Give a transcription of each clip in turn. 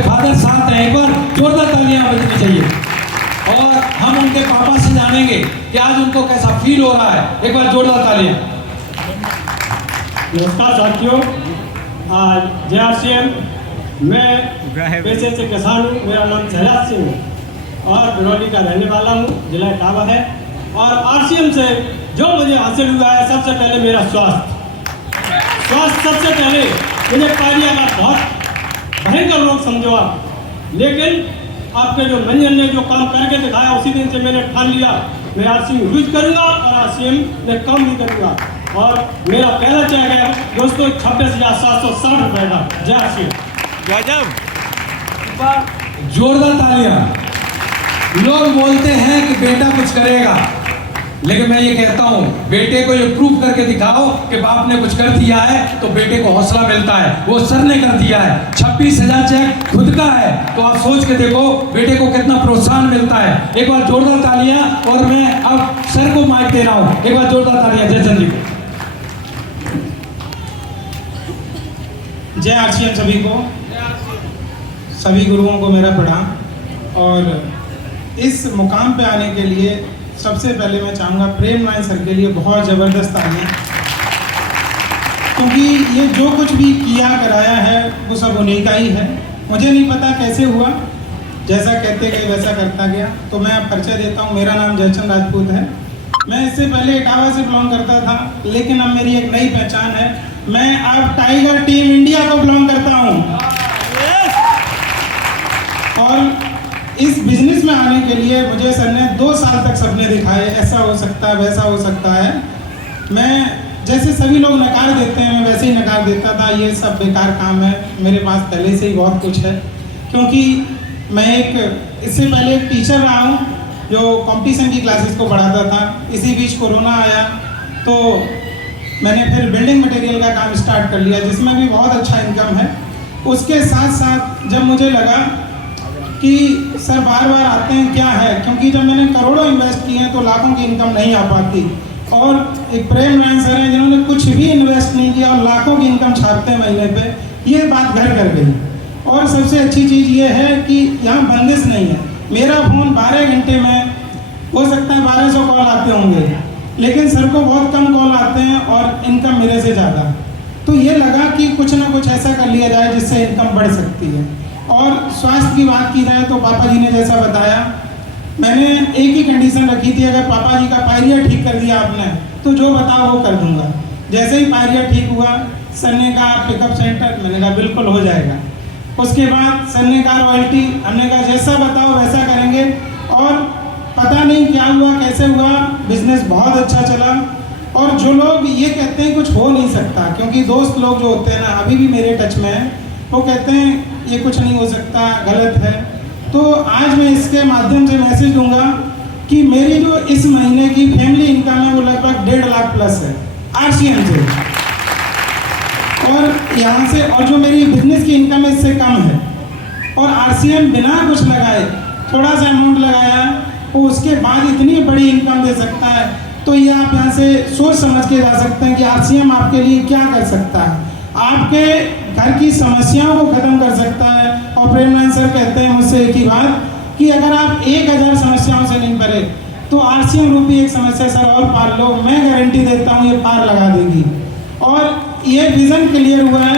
उनके फादर साथ हैं, एक बार जोरदार तालियां बजनी चाहिए। और हम उनके पापा से जानेंगे कि आज उनको कैसा फील हो रहा है, एक बार जोरदार तालियां। नमस्कार साथियों, आज JRCM मैं पेशे से किसान हूँ। मेरा नाम शहजाद सिंह है और बिरौली का रहने वाला हूँ, जिला इटावा है। और RCM से जो मुझे हासिल हुआ है, सबसे पहले मेरा स्वास्थ्य सबसे पहले। मुझे पायरिया का बहुत भयंकर रोग समझो आप, लेकिन आपके जो मंजन ने जो काम करके दिखाया, उसी दिन से मैंने ठान लिया मैं RCM यूज करूँगा और RCM में काम भी करूँगा। और मेरा पहला चेक है दोस्तों 26,760 रुपये का JRCM। जोरदार तालियां। लोग बोलते हैं कि बेटा कुछ करेगा, लेकिन मैं ये कहता हूं बेटे को ये प्रूफ करके दिखाओ कि बाप ने कुछ कर दिया है, तो बेटे को हौसला मिलता है। वो सर ने कर दिया है, 26,000 चेक खुद का है, तो आप सोच के देखो बेटे को कितना प्रोत्साहन मिलता है। एक बार जोरदार तालियां। और मैं अब सर को माइक दे रहा हूं, एक बार जोरदार तालियां जयचंद जी को। जय RCM सभी को, सभी गुरुओं को मेरा प्रणाम। और इस मुकाम पे आने के लिए सबसे पहले मैं चाहूँगा प्रेम नारायण सर के लिए बहुत ज़बरदस्त तालियां, क्योंकि ये जो कुछ भी किया कराया है वो सब उन्हीं का ही है। मुझे नहीं पता कैसे हुआ, जैसा कहते गए वैसा करता गया। तो मैं अब परिचय देता हूँ। मेरा नाम जयचंद राजपूत है। मैं इससे पहले इटावा से बिलोंग करता था, लेकिन अब मेरी एक नई पहचान है। मैं अब टाइगर टीम इंडिया को बिलोंग करता हूँ। और इस बिजनेस में आने के लिए मुझे सर ने 2 साल तक सपने दिखाए, ऐसा हो सकता है, वैसा हो सकता है। मैं जैसे सभी लोग नकार देते हैं, मैं वैसे ही नकार देता था, ये सब बेकार काम है, मेरे पास पहले से ही बहुत कुछ है। क्योंकि मैं इससे पहले एक टीचर रहा हूँ जो कंपटीशन की क्लासेस को पढ़ाता था। इसी बीच कोरोना आया तो मैंने फिर बिल्डिंग मटेरियल का काम स्टार्ट कर लिया, जिसमें भी बहुत अच्छा इनकम है। उसके साथ साथ जब मुझे लगा कि सर बार बार आते हैं क्या है, क्योंकि जब मैंने करोड़ों इन्वेस्ट किए हैं तो लाखों की इनकम नहीं आ पाती। और एक प्रेम नारायण सर हैं जिन्होंने कुछ भी इन्वेस्ट नहीं किया और लाखों की इनकम छापते हैं महीने पे, ये बात घर कर गई। और सबसे अच्छी चीज़ ये है कि यहाँ बंदिश नहीं है। मेरा फ़ोन 12 घंटे में हो सकता है 1200 कॉल आते होंगे, लेकिन सर को बहुत कम कॉल आते हैं और इनकम मेरे से ज़्यादा। तो ये लगा कि कुछ ना कुछ ऐसा कर लिया जाए जिससे इनकम बढ़ सकती है। और स्वास्थ्य की बात की जाए तो पापा जी ने जैसा बताया, मैंने एक ही कंडीशन रखी थी, अगर पापा जी का पायरिया ठीक कर दिया आपने तो जो बताओ वो कर दूंगा। जैसे ही पायरिया ठीक हुआ, सर ने कहा पिकअप सेंटर, मैंने कहा बिल्कुल हो जाएगा। उसके बाद सर ने कहा रॉयल्टी, हमने कहा जैसा बताओ वैसा करेंगे। और पता नहीं क्या हुआ, कैसे हुआ, बिजनेस बहुत अच्छा चला। और जो लोग ये कहते हैं कुछ हो नहीं सकता, क्योंकि दोस्त लोग जो होते हैं ना, अभी भी मेरे टच में है, वो कहते हैं ये कुछ नहीं हो सकता, गलत है। तो आज मैं इसके माध्यम से मैसेज दूंगा कि मेरी जो इस महीने की फैमिली इनकम है वो लगभग 1.5 लाख प्लस है RCM से। और यहाँ से, और जो मेरी बिजनेस की इनकम है इससे कम है। और RCM बिना कुछ लगाए, थोड़ा सा अमाउंट लगाया, वो उसके बाद इतनी बड़ी इनकम दे सकता है। तो ये आप यहाँ से सोच समझ के जा सकते हैं कि RCM आपके लिए क्या कर सकता है, आपके घर की समस्याओं को खत्म कर सकता है। और प्रेम नारायण सर कहते हैं मुझसे एक ही बात कि अगर आप 1000 समस्याओं से नहीं परे तो RCM रूपी एक समस्या सर और पार लो, मैं गारंटी देता हूँ ये पार लगा देगी। और ये विज़न क्लियर हुआ है,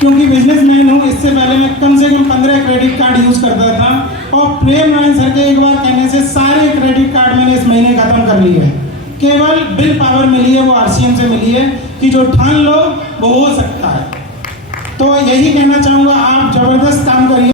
क्योंकि बिजनेसमैन हूँ। इससे पहले मैं कम से कम 15 क्रेडिट कार्ड यूज़ करता था, और प्रेम नारायण सर के एक बार कहने से सारे क्रेडिट कार्ड मैंने इस महीने खत्म कर लिए हैं। केवल बिल पावर मिली है वो RCM से मिली है कि जो ठान लो वो हो सकता है। तो यही कहना चाहूँगा, आप ज़बरदस्त काम करिए।